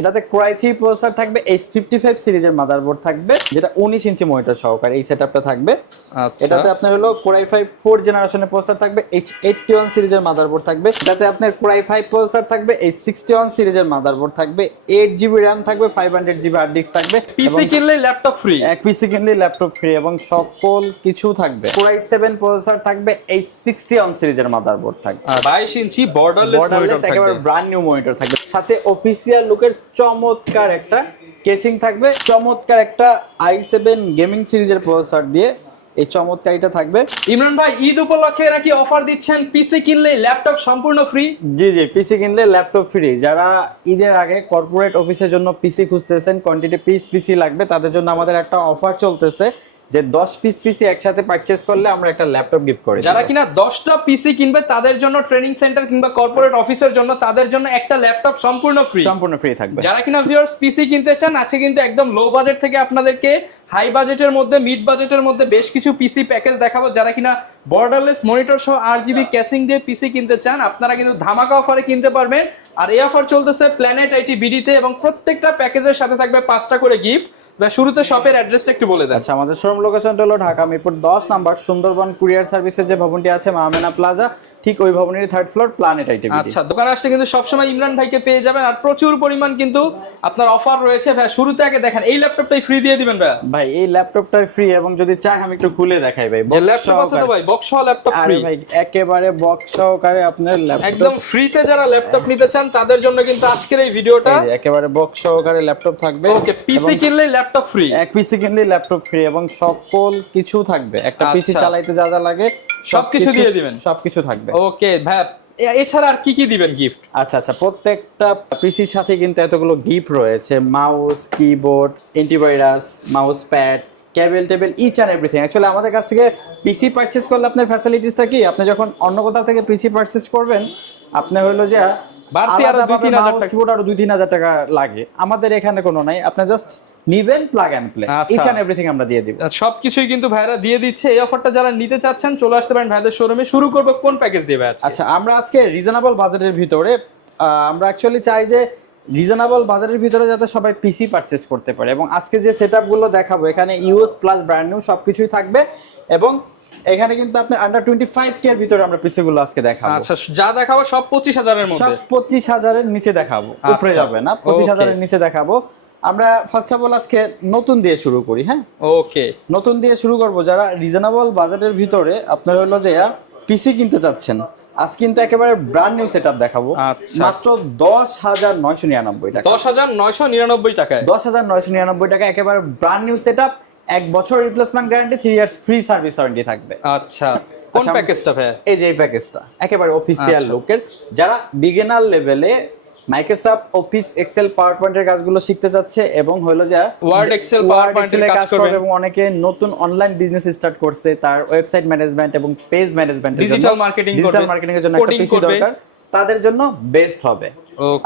এটাতে core i three processor থাকবে H fifty five সিরিজের মাদারবোর্ড থাকবে যেটা উনিশ ইঞ্চি মনিটর সহকারে এই সেটআপটা থাকবে। আচ্ছা। এটাতে আপনার হলো কোরাই ফাইভ ফোর জেনারেশনের প্রসেসর থাকবে এইচ এইটটি ওয়ান সিরিজের মাদারবোর্ড থাকবে। এটাতে আপনার ক্রাই ফাইভ প্রসেসর থাকবে এইচ সিক্সটি ওয়ান সিরিজের মাদারবোর্ড থাকবে এইট জিবি র্যাম থাকবে five hundred GB hard disk থাকবে। পিসি কিনলে ল্যাপটপ ফ্রি এক পিসি কিনলে ল্যাপটপ ফ্রি এবং সকল কিছু থাকবে। কোরাই সেভেন প্রসেসর থাকবে এইচ সিক্সটি ওয়ান সিরিজের মাদারবোর্ড থাকবে। বাইশ ইঞ্চি বর্ডারলেস বর্ডারলেস একেবারে ব্র্যান্ড নিউ মনিটর থাকবে। সাথে অফিসিয়াল লুকের চমৎকার একটা কেচিং থাকবে। চমৎকার একটা আই সেভেন গেমিং সিরিজের প্রসেসর দিয়ে এই চমৎকারিটা থাকবে। ইমরান ভাই ঈদ উপলক্ষে এরা কি অফার দিচ্ছেন? পিসি কিনলে ল্যাপটপ সম্পূর্ণ ফ্রি জি জি পিসি কিনলে ল্যাপটপ ফ্রি যারা ঈদের আগে কর্পোরেট অফিসের জন্য পিসি খুঁজতেছেন কোয়ান্টিটি পিস পিসি লাগবে তাদের জন্য আমাদের একটা অফার চলতেছে। যে দশ পিস পিসি একসাথে পারচেস করলে আমরা একটা ল্যাপটপ গিফট করি যারা কিনা দশটা পিসি কিনবে তাদের জন্য ট্রেনিং সেন্টার কিংবা কর্পোরেট অফিসের জন্য তাদের জন্য একটা ল্যাপটপ সম্পূর্ণ ফ্রি সম্পূর্ণ ফ্রি থাকবে। যারা কিনা ভিউয়ার্স পিসি কিনতে চান আছে কিন্তু একদম লো বাজেট থেকে আপনাদেরকে হাই বাজেটের মধ্যে মিড বাজেটের মধ্যে বেশ কিছু পিসি প্যাকেজ দেখাবো। যারা কিনা বর্ডারলেস মনিটর সহ আট জিবি ক্যাসিং দিয়ে পিসি কিনতে চান আপনারা কিন্তু ধামাকা অফারে কিনতে পারবেন। আর এই অফার চলতেছে প্ল্যানেট আইটি বিডিতে এবং প্রত্যেকটা প্যাকেজের সাথে থাকবে পাঁচটা করে গিফট শুরুতে শপের অ্যাড্রেসটা একটু বলে দেন। আচ্ছা আমাদের শোরুম লোকেশনটা হলো ঢাকা মিরপুর দশ, নাম্বার সুন্দরবন কুরিয়ার সার্ভিসের যে ভবনটি আছে মাহমেনা প্লাজা ঠিক ওই ভবনের থার্ড ফ্লোর প্ল্যানেট আইটি আচ্ছা দোকানে আসলে কিন্তু সবসময় ইমরান ভাইকে পেয়ে যাবেন আর প্রচুর পরিমাণ কিন্তু আপনার অফার রয়েছে। ভাই শুরুতে আগে দেখেন এই ল্যাপটপটাই ফ্রি দিয়ে দিবেন ভাই ভাই এই ল্যাপটপটা ফ্রি এবং যদি চাই আমি একটু খুলে দেখাই ভাই যে ল্যাপটপ আছে তো ভাই বক্স সহ ল্যাপটপ আরে ফ্রি ভাই একেবারে বক্স সহকারে আপনার ল্যাপটপ একদম ফ্রিতে যারা ল্যাপটপ নিতে চান তাদের জন্য কিন্তু আজকের এই ভিডিওটা একেবারে বক্স সহকারে ল্যাপটপ থাকবে। ওকে পিসি কিনলে ল্যাপটপ ফ্রি এক পিসি কিনলে ল্যাপটপ ফ্রি এবং সকল কিছু থাকবে। একটা পিসি আচ্ছা। চালাইতে যা যা লাগে সবকিছু দিয়ে দিবেন? সবকিছু থাকবে। ওকে ভাই এছাড়া আর কি কি দিবেন গিফট আচ্ছা আচ্ছা প্রত্যেকটা পিসির সাথে কিন্তু এতগুলো গিফট রয়েছে। Mouse keyboard antivirus mouse pad cable table each and everything actually আমাদের কাছ থেকে পিসি পারচেস করলে আপনার ফ্যাসিলিটিসটা কি? আপনি যখন অন্য কোথাও থেকে পিসি পারচেস করবেন আপনি হইল যে বাড়তি আরও দুই তিন হাজার টাকা। কিবোর্ড আরও দুই তিন হাজার টাকা লাগে। আমাদের এখানে কোনো নাই। আপনি জাস্ট নিবেন plug and play. Each and everything আমরা দিয়ে দিব। সবকিছুই কিন্তু ভাইরা দিয়ে দিচ্ছে। এই অফারটা যারা নিতে চাচ্ছেন চলে আসতে পারেন ভাইদের শোরুমে শুরু করব কোন প্যাকেজ দিবে আজকে? আচ্ছা আমরা আজকে রিজনেবল বাজেটের ভিতরে আমরা অ্যাকচুয়ালি চাই যে রিজনেবল বাজারের ভিতরে যাতে সবাই পিসি পারচেস করতে পারে। এবং আজকে যে সেটআপগুলো দেখাবো এখানে ইউএস প্লাস ব্র্যান্ড নিউ সবকিছুই থাকবে। এবং এখানে কিন্তু আপনার আন্ডার টোয়েন্টি ফাইভ কে এর ভিতরে আমরা পিসি গুলো আজকে দেখাবো। আচ্ছা যা দেখাবো সব পঁচিশ হাজারের সব মধ্যে পঁচিশ হাজারের নিচে দেখাবো। উপরে আচ্ছা, যাবে না পঁচিশ. হাজারের নিচে দেখাবো। আমরা ফার্স্ট অফ অল আজকে নতুন দিয়ে শুরু করি হ্যাঁ? ওকে নতুন দিয়ে শুরু করব। যারা রিজনেবল বাজেটের ভিতরে আপনার হলো যে পিসি কিনতে চাচ্ছেন। আজ কিন্তু একেবারে ব্র্যান্ড নিউ সেটআপ দেখাবো। আচ্ছা। মাত্র দশ হাজার নয়শো নিরানব্বই টাকা। দশ হাজার নয়শো নিরানব্বই টাকায়? দশ হাজার নয়শো নিরানব্বই টাকা একেবারে ব্র্যান্ড নিউ সেটআপ এক বছর replacement guarantee three years free service warranty থাকবে। আচ্ছা। কোন আচ্ছা, প্যাকেজটা ভাই এই যে এই প্যাকেজটা একেবারে অফিসিয়াল আচ্ছা। লোকের যারা বিগিনার লেভেলে মাইক্রোসফট অফিস এক্সেল পাওয়ার পয়েন্টের কাজগুলো শিখতে যাচ্ছে এবং হলো যে ওয়ার্ড PowerPoint এর এক্সেলের কাজ করবে। এবং অনেকে নতুন অনলাইন বিজনেস স্টার্ট করছে তার ওয়েবসাইট ম্যানেজমেন্ট এবং পেজ জন্য Digital marketing ডিজিটাল মার্কেটিং এর জন্য একটা পিসি দরকার। তাদের জন্য বেস্ট হবে.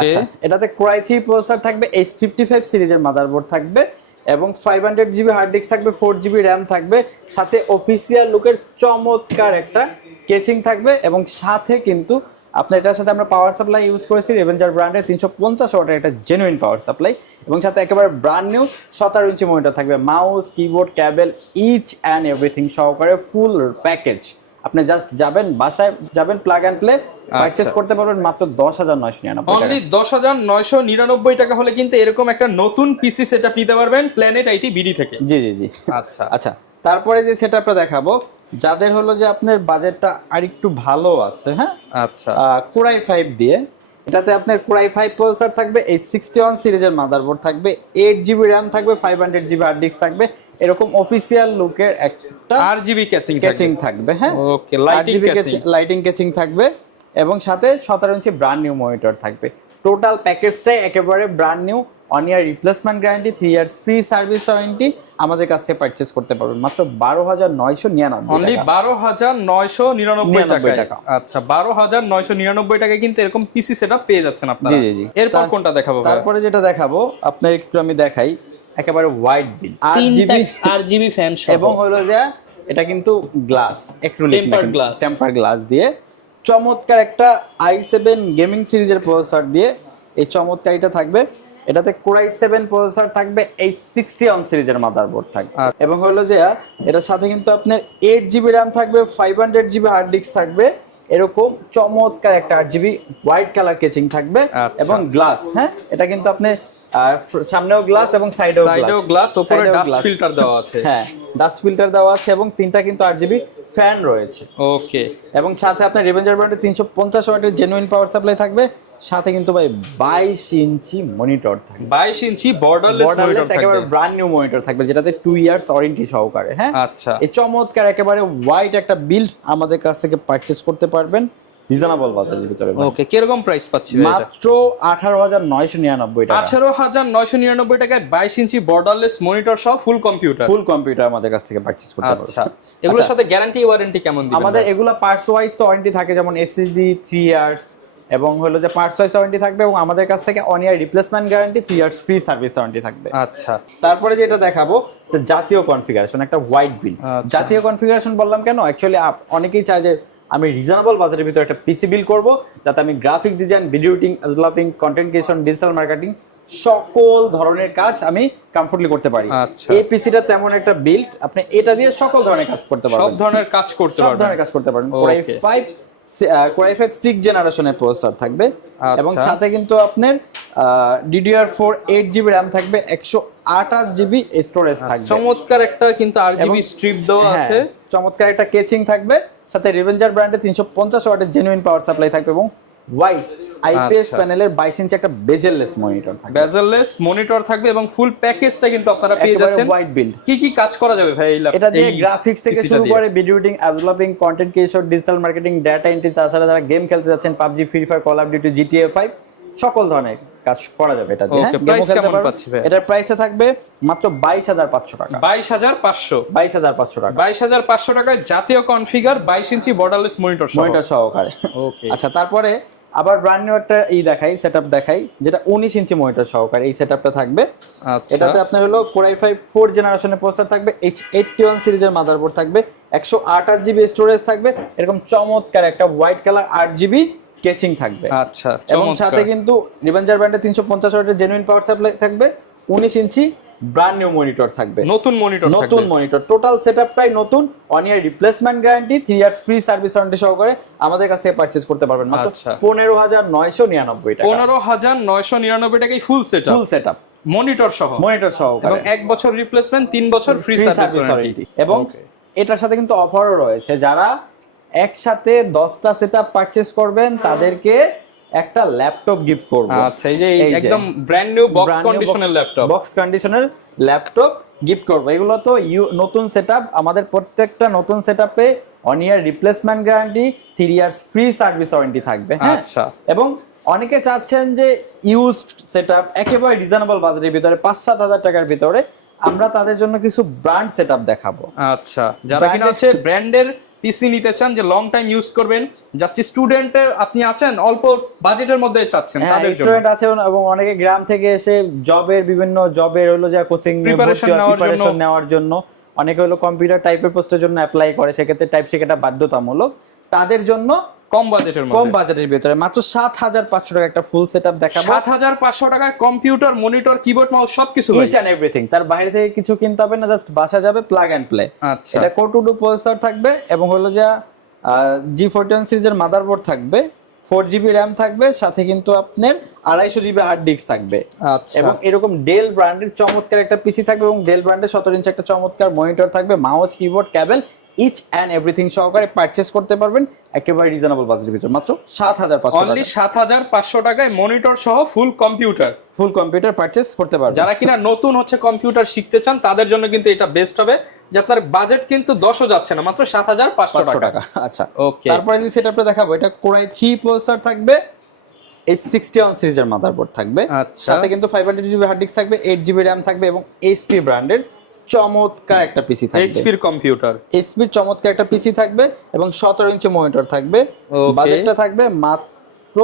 আচ্ছা এটাতে ক্রাই থ্রি প্রসেসর থাকবে এইচ ফিফটি ফাইভ সিরিজের মাদারবোর্ড থাকবে এবং five hundred GB hard disk থাকবে ফোর জিবি র্যাম থাকবে সাথে অফিসিয়াল লুকের চমৎকার একটা কেচিং থাকবে এবং সাথে কিন্তু আপনার এটার সাথে আমরা পাওয়ার সাপ্লাই ইউজ করেছি রেভেঞ্জার ব্র্যান্ডের তিনশো পঞ্চাশ ওয়াটের একটা জেনুইন পাওয়ার সাপ্লাই এবং সাথে একেবারে ব্র্যান্ড নিউ সতেরো ইঞ্চি মনিটর থাকবে। Mouse keyboard cable each and everything সহকারে ফুল প্যাকেজ আপনি জাস্ট যাবেন বাসায় যাবেন প্লাগ অ্যান্ড প্লে পারচেস করতে পারবেন মাত্র দশ হাজার নয়শো নিরানব্বই অনলি দশ হাজার নয়শো নিরানব্বই টাকা হলে কিন্তু এরকম একটা নতুন পিসি সেটআপ নিতে পারবেন প্ল্যানেট আইটি বিডি থেকে। জি জি জি। আচ্ছা। আচ্ছা। তারপরে যে সেটআপটা দেখাবো যাদের হলো যে আপনার বাজেটটা আরেকটু ভালো আছে হ্যাঁ? আচ্ছা। কোরাই ফাইভ দিয়ে এটাতে আপনার কোরাই ফাইভ প্রসেসর থাকবে এই সিক্সটি ওয়ান সিরিজের মাদারবোর্ড থাকবে এইট জিবি র্যাম থাকবে five hundred GB hard disk থাকবে এরকম অফিসিয়াল লুকের একটা আর জিবি ক্যাসিং কেচিং থাকবে। হ্যাঁ? ওকে লাইটিং লাইটিং কেচিং থাকবে এবং সাথে সতেরো ইঞ্চি ব্র্যান্ড নিউ মনিটর থাকবে। টোটাল প্যাকেজটাই একেবারে brand new one year replacement guarantee three years free service warranty আমাদের কাছ থেকে পারচেস করতে পারবেন। মাত্র বারো হাজার নয়শো নিরানব্বই অনলি বারো হাজার নয়শো নিরানব্বই 99 টাকা। আচ্ছা বারো হাজার নয়শো নিরানব্বই টাকায় কিন্তু এরকম পিসি সেটআপ পেয়ে যাচ্ছেন আপনারা। জি, জি, জি। এরপর কোনটা দেখাবো? তারপরে যেটা দেখাবো আপনার একটু আমি দেখাই। একেবারে হোয়াইট বিল আট জিবি আর জিবি ফ্যান এবং হলো যে এটা কিন্তু glass acrylic glass। Temper glass দিয়ে। চমৎকার একটা আই সেভেন গেমিং সিরিজের প্রসেসর দিয়ে এই চমৎকারিটা থাকবে। এটাতে কোরাই সেভেন প্রসেসর থাকবে এই সিক্সটি অন সিরিজের মাদারবোর্ড থাকবে। আচ্ছা। এবং হলো যে এটার সাথে কিন্তু আপনার এইট জিবি র্যাম থাকবে five hundred GB hard disk থাকবে এরকম চমৎকার একটা আট জিবি হোয়াইট কালার কেচিং থাকবে আচ্ছা। এবং গ্লাস হ্যাঁ? এটা কিন্তু আপনি সামনেও গ্লাস এবং সাইডেও সাইডেও গ্লাস উপরে ডাস্ট ফিল্টার দেওয়া আছে। হ্যাঁ ডাস্ট ফিল্টার দেওয়া আছে এবং তিনটা কিন্তু আট জিবি ফ্যান রয়েছে। ওকে এবং সাথে আপনার রেভেঞ্জার ব্র্যান্ডের তিনশো পঞ্চাশ ওয়াটের জেনুইন পাওয়ার সাপ্লাই থাকবে সাথে কিন্তু ভাই বাইশ ইঞ্চি মনিটর থাকবে। 22 ইঞ্চি বর্ডারলেস বর্ডারলেস একেবারে থাকবে। ব্র্যান্ড নিউ মনিটর থাকবে যেটাতে টু ইয়ার্স ওয়ারেন্টি সহকারে হ্যাঁ? আচ্ছা। এই চমৎকার একেবারে হোয়াইট একটা বিল্ড আমাদের কাছ থেকে পারচেস করতে পারবেন। রিজনেবল বাজারের ভিতরে। ওকে কীরকম প্রাইস পাচ্ছি মাত্র আঠারো হাজার নয়শো নিরানব্বই টাকা। আঠারো হাজার নয়শো নিরানব্বই টাকায় বাইশ ইঞ্চি বর্ডারলেস মনিটর সহ ফুল কম্পিউটার ফুল কম্পিউটার আমাদের কাছ থেকে পারচেস করতে আচ্ছা পারবেন এগুলোর সাথে গ্যারান্টি ওয়ারেন্টি কেমন দিবেন আমাদের? এগুলা পার্টস ওয়াইজ তো ওয়ারেন্টি থাকে যেমন এসএসডি থ্রি ইয়ার্স এবং হলো যে পার্টস ওয়াইজ ওয়ারেন্টি থাকবে এবং আমাদের কাছ থেকে one year replacement guarantee three years free service warranty থাকবে। আচ্ছা। তারপরে যেটা দেখাবো তো জাতীয় কনফিগারেশন একটা হোয়াইট বিল আচ্ছা। জাতীয় কনফিগারেশন বললাম কেন? অ্যাকচুয়ালি অনেকেই চায় যে আমি রিজনেবল বাজারের ভিতরে একটা পিসি বিল করব যাতে আমি graphic design video editing developing content creation digital marketing সকল ধরনের কাজ আমি কমফোর্টলি করতে পারি। আচ্ছা। এই পিসিটা তেমন একটা বিল্ড আপনি এটা দিয়ে সকল ধরনের কাজ করতে সব ধরনের কাজ করতে সব ধরনের কাজ করতে পারবেন। Five core i five six জেনারেশনের প্রসেসর থাকবে। এবং আচ্ছা। সাথে কিন্তু আপনার DDR four eight GB RAM থাকবে একশো আঠাশ জিবি স্টোরেজ থাকবে। চমৎকার একটা কিন্তু আর জিবি এবং- স্ট্রিপ দেওয়া হ্যাঁ, আছে। চমৎকার একটা কেচিং থাকবে সাথে রেভেঞ্জার ব্র্যান্ডে তিনশো পঞ্চাশ ওয়াটের জেনুইন পাওয়ার সাপ্লাই থাকবে এবং হোয়াইট আইপিএস আচ্ছা। প্যানেলের বাইশ ইঞ্চি একটা বেজেললেস মনিটর থাকবে। বেজেললেস মনিটর থাকবে এবং ফুল প্যাকেজটা কিন্তু আপনারা পেয়ে যাচ্ছেন। হোয়াইট বিল্ড কি কি কাজ করা যাবে ভাই এই এটা দিয়ে গ্রাফিক্স থেকে শুরু করে video editing developing content creation digital marketing data entry তাছাড়া যারা গেম খেলতে যাচ্ছেন PUBG free fire call of duty GTA five সকল ধরনের কাজ করা যাবে এটা দিয়ে। Okay, হ্যাঁ? খেলতে কেমন পারবেন। পাচ্ছি ভাই? এটার প্রাইসে থাকবে মাত্র বাইশ হাজার পাঁচশো টাকা। বাইশ হাজার পাঁচশো। বাইশ হাজার পাঁচশো টাকা। বাইশ হাজার পাঁচশো টাকায় জাতীয় কনফিগার বাইশ ইঞ্চি বর্ডারলেস মনিটর সহ। মনিটর সহকারে। ওকে আচ্ছা তারপরে আবার ব্র্যান্ড নিউ একটা ই দেখাই সেটআপ দেখাই যেটা উনিশ ইঞ্চি মনিটর সহকারে এই সেটআপটা থাকবে। আচ্ছা। এটাতে আপনার হলো কোরাই ফাইভ ফোর জেনারেশনের প্রসেসর থাকবে এইচ এইটটি ওয়ান সিরিজের মাদারবোর্ড থাকবে একশো আঠাশ জিবি স্টোরেজ থাকবে এরকম চমৎকার একটা হোয়াইট কালার আট জিবি কেচিং থাকবে। আচ্ছা এবং সাথে কিন্তু রিভেঞ্জার ব্র্যান্ডের তিনশো পঞ্চাশ ওয়াটের জেনুইন পাওয়ার সাপ্লাই থাকবে উনিশ ইঞ্চি ব্র্যান্ড নিউ মনিটর থাকবে। নতুন মনিটর নতুন মনিটর টোটাল সেটআপটাই নতুন one year replacement guarantee three years free service warranty সহকারে আমাদের কাছ থেকে পারচেজ করতে পারবেন। মাত্র আচ্ছা। পনেরো হাজার নয়শো নিরানব্বই টাকা। পনেরো হাজার নয়শো নিরানব্বই টাকায় full set full setup monitor সহ। মনিটর সহ এবং এক বছর রিপ্লেসমেন্ট তিন বছর ফ্রি সার্ভিস ওয়ারেন্টি এবং এটার সাথে কিন্তু অফারও রয়েছে। যারা একসাথে দশটা সেটআপ পারচেজ করবেন তাদেরকে একটা ল্যাপটপ গিফট করব। আচ্ছা এই যে একদম ব্র্যান্ড নিউ বক্স কন্ডিশনের ল্যাপটপ বক্স কন্ডিশনের ল্যাপটপ গিফট করব। এগুলো তো নতুন সেটআপ আমাদের প্রত্যেকটা নতুন সেটআপে one year replacement guarantee three years free service warranty থাকবে হ্যাঁ? আচ্ছা। এবং অনেকে চাচ্ছেন যে ইউজ সেটআপ একেবারে রিজনেবল বাজারের ভিতরে পাঁচ সাত হাজার টাকার ভিতরে আমরা তাদের জন্য কিছু ব্র্যান্ড সেটআপ দেখাবো। আচ্ছা যারা কিনা হচ্ছে ব্র্যান্ডের পিসি নিতে চান যে লং টাইম ইউজ করবেন জাস্ট স্টুডেন্টের আপনি আছেন অল্প বাজেটের মধ্যে চাচ্ছেন হ্যাঁ তাদের জন্য। স্টুডেন্ট আছেন এবং অনেকে গ্রাম থেকে এসে জবের বিভিন্ন জবের হলো যা কোচিং প্রিপারেশন জন্য। নেওয়ার জন্য। অনেকে হলো কম্পিউটার টাইপের পোস্টের জন্য অ্যাপ্লাই করে সেক্ষেত্রে টাইপ শেখাটা বাধ্যতামূলক। তাদের জন্য কম বাজেটের কম বাজেটের ভিতরে। মাত্র সাত হাজার পাঁচশো টাকা একটা ফুল সেট আপ দেখাবো। সাত হাজার পাঁচশো টাকায় কম্পিউটার মনিটর কিবোর্ড মাউস সবকিছু ইচ অ্যান্ড এভরিথিং তার বাইরে থেকে কিছু কিনতে হবে না জাস্ট বাসা যাবে প্লাগ অ্যান্ড প্লে আচ্ছা। এটা কোর টু ডু প্রসেসর থাকবে এবং হলো যে জি ফোরটি ওয়ান সিরিজের মাদারবোর্ড থাকবে ফোর জিবি র্যাম থাকবে সাথে কিন্তু আপনার আড়াইশো জিবি হার্ড ডিস্ক থাকবে। আচ্ছা। এবং এরকম ডেল ব্র্যান্ডের চমৎকার একটা পিসি থাকবে এবং ডেল ব্র্যান্ডের সতেরো ইঞ্চি একটা চমৎকার মনিটর থাকবে mouse keyboard cable each and everything সহকারে পারচেস করতে পারবেন একেবারে রিজনেবল বাজেটের ভিতরে। মাত্র সাত হাজার পাঁচশো অনলি সাত হাজার পাঁচশো টাকায় মনিটর সহ full computer full computer purchase করতে পারবেন। যারা কিনা নতুন হচ্ছে কম্পিউটার শিখতে চান তাদের জন্য কিন্তু এটা বেস্ট হবে। যে আপনার বাজেট কিন্তু দশও যাচ্ছে না মাত্র সাত হাজার পাঁচশো টাকা। আচ্ছা। ওকে তারপরে যে সেটআপটা দেখাবো এটা কোরাই থ্রি প্রসেসর থাকবে এই সিক্সটি ওয়ান সিরিজের মাদারবোর্ড থাকবে। আচ্ছা। সাথে কিন্তু five hundred GB hard disk থাকবে এইট জিবি র্যাম থাকবে এবং এইচপি ব্র্যান্ডের চমৎকার একটা পিসি থাকবে। এইচপির কম্পিউটার এইচপির চমৎকার একটা পিসি থাকবে এবং সতেরো ইঞ্চি মনিটর থাকবে. বাজেটটা থাকবে মাত্র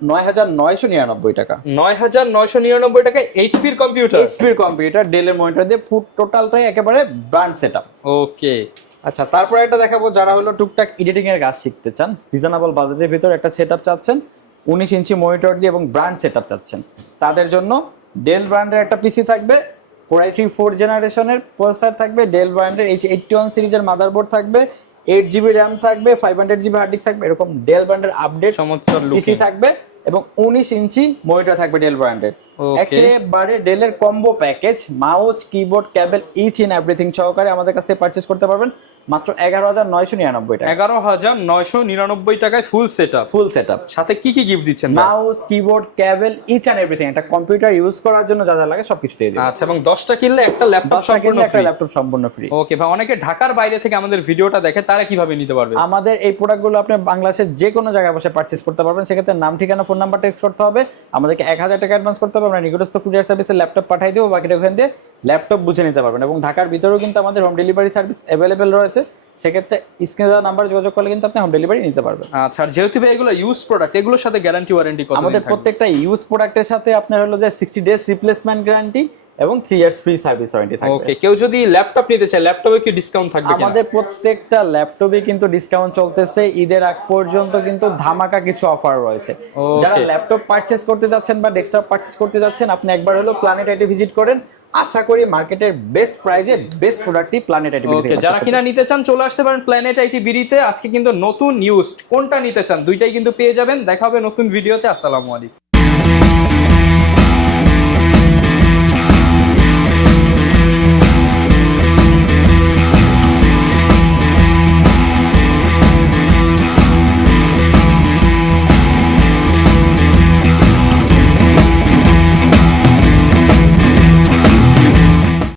নয় হাজার নয়শো নিরানব্বই টাকা। নয় হাজার নয়শো নিরানব্বই টাকায় এইচপির কম্পিউটার এইচপির কম্পিউটার ডেলের মনিটর দিয়ে ফুড টোটালটাই একেবারে ব্র্যান্ড সেটআপ ওকে আচ্ছা তারপরে একটা দেখাবো যারা হলো টুকটাক এডিটিং এর কাজ শিখতে চান। রিজনেবল বাজেটের ভিতর একটা সেটআপ চাচ্ছেন উনিশ ইঞ্চি মনিটর দিয়ে এবং ব্র্যান্ড সেটআপ চাচ্ছেন। তাদের জন্য ডেল ব্র্যান্ডের একটা পিসি থাকবে কোরাই থ্রি ফোর জেনারেশনের প্রসেসার থাকবে ডেল ব্র্যান্ডের এইচ এইটটি ওয়ান সিরিজের মাদারবোর্ড থাকবে এইট জিবি র্যাম থাকবে five hundred GB hard disk থাকবে এরকম ডেল ব্র্যান্ডের আপডেট সমস্ত পিসি থাকবে এবং উনিশ ইঞ্চি মনিটর থাকবে ডেল ব্র্যান্ডের. একেবারে ডেলের combo package mouse keyboard cable each and everything সহকারে আমাদের কাছ থেকে পারচেস করতে পারবেন। মাত্র এগারো হাজার নয়শো নিরানব্বই টাকা। এগারো হাজার নয়শো নিরানব্বই টাকায় full set up full set up সাথে কি কি গিফট দিচ্ছেন mouse keyboard cable each and everything একটা কম্পিউটার ইউজ করার জন্য যা যা লাগে সবকিছু দিয়ে আচ্ছা এবং দশটা কিনলে একটা ল্যাপটপ সম্পূর্ণ একটা ল্যাপটপ সম্পূর্ণ ফ্রি ওকে ভাই অনেকে ঢাকার বাইরে থেকে আমাদের ভিডিওটা দেখে তারা কীভাবে নিতে পারবে? আমাদের এই প্রোডাক্টগুলো আপনি বাংলাদেশের যে কোনো জায়গায় বসে পারচেস করতে পারবেন। সেক্ষেত্রে নাম ঠিকানা ফোন নাম্বার টেক্সট করতে হবে। আমাদেরকে এক হাজার টাকা অ্যাডভান্স করতে হবে। আমরা নিকটস্থ কুরিয়ার সার্ভিসে ল্যাপটপ পাঠাই দেবো বাকিটা ওখান দিয়ে ল্যাপটপ বুঝে নিতে পারবেন। এবং ঢাকার ভিতরেও কিন্তু আমাদের হোম ডেলিভারি সার্ভিস অ্যাভেলেবেল রয়েছে। সেক্ষেত্রে স্ক্রিনে দেওয়া নাম্বার যোগাযোগ করলে কিন্তু আপনি হোম ডেলিভারি নিতে পারবেন। আচ্ছা আর যেহেতু এগুলো ইউজ প্রোডাক্ট এগুলোর সাথে গ্যারান্টি ওয়ারেন্টি আমাদের প্রত্যেকটা ইউজ প্রোডাক্টের সাথে আপনার হলো যে সিক্সটি ডেজ রিপ্লেসমেন্ট গ্যারান্টি এবং three years free service warranty থাকবে। ওকে কেউ যদি ল্যাপটপ নিতে চায় ল্যাপটপে কি ডিসকাউন্ট থাকবে আমাদের প্রত্যেকটা ল্যাপটপে কিন্তু ডিসকাউন্ট চলতেছে। ঈদের আগ পর্যন্ত কিন্তু ধামাকা কিছু অফার রয়েছে। যারা ল্যাপটপ পারচেস করতে যাচ্ছেন বা ডেস্কটপ পারচেস করতে যাচ্ছেন আপনি একবার হলো প্ল্যানেট আইটি ভিজিট করেন। আশা করি মার্কেটের বেস্ট প্রাইজে বেস্ট প্রোডাক্টই প্ল্যানেট আইটি ওকে যারা কিনা নিতে চান চলে আসতে পারেন প্ল্যানেট আইটি বিডিতে। আজকে কিন্তু নতুন নিউজ কোনটা নিতে চান দুইটাই কিন্তু পেয়ে যাবেন। দেখা হবে নতুন ভিডিওতে আসসালামু আলাইকুম।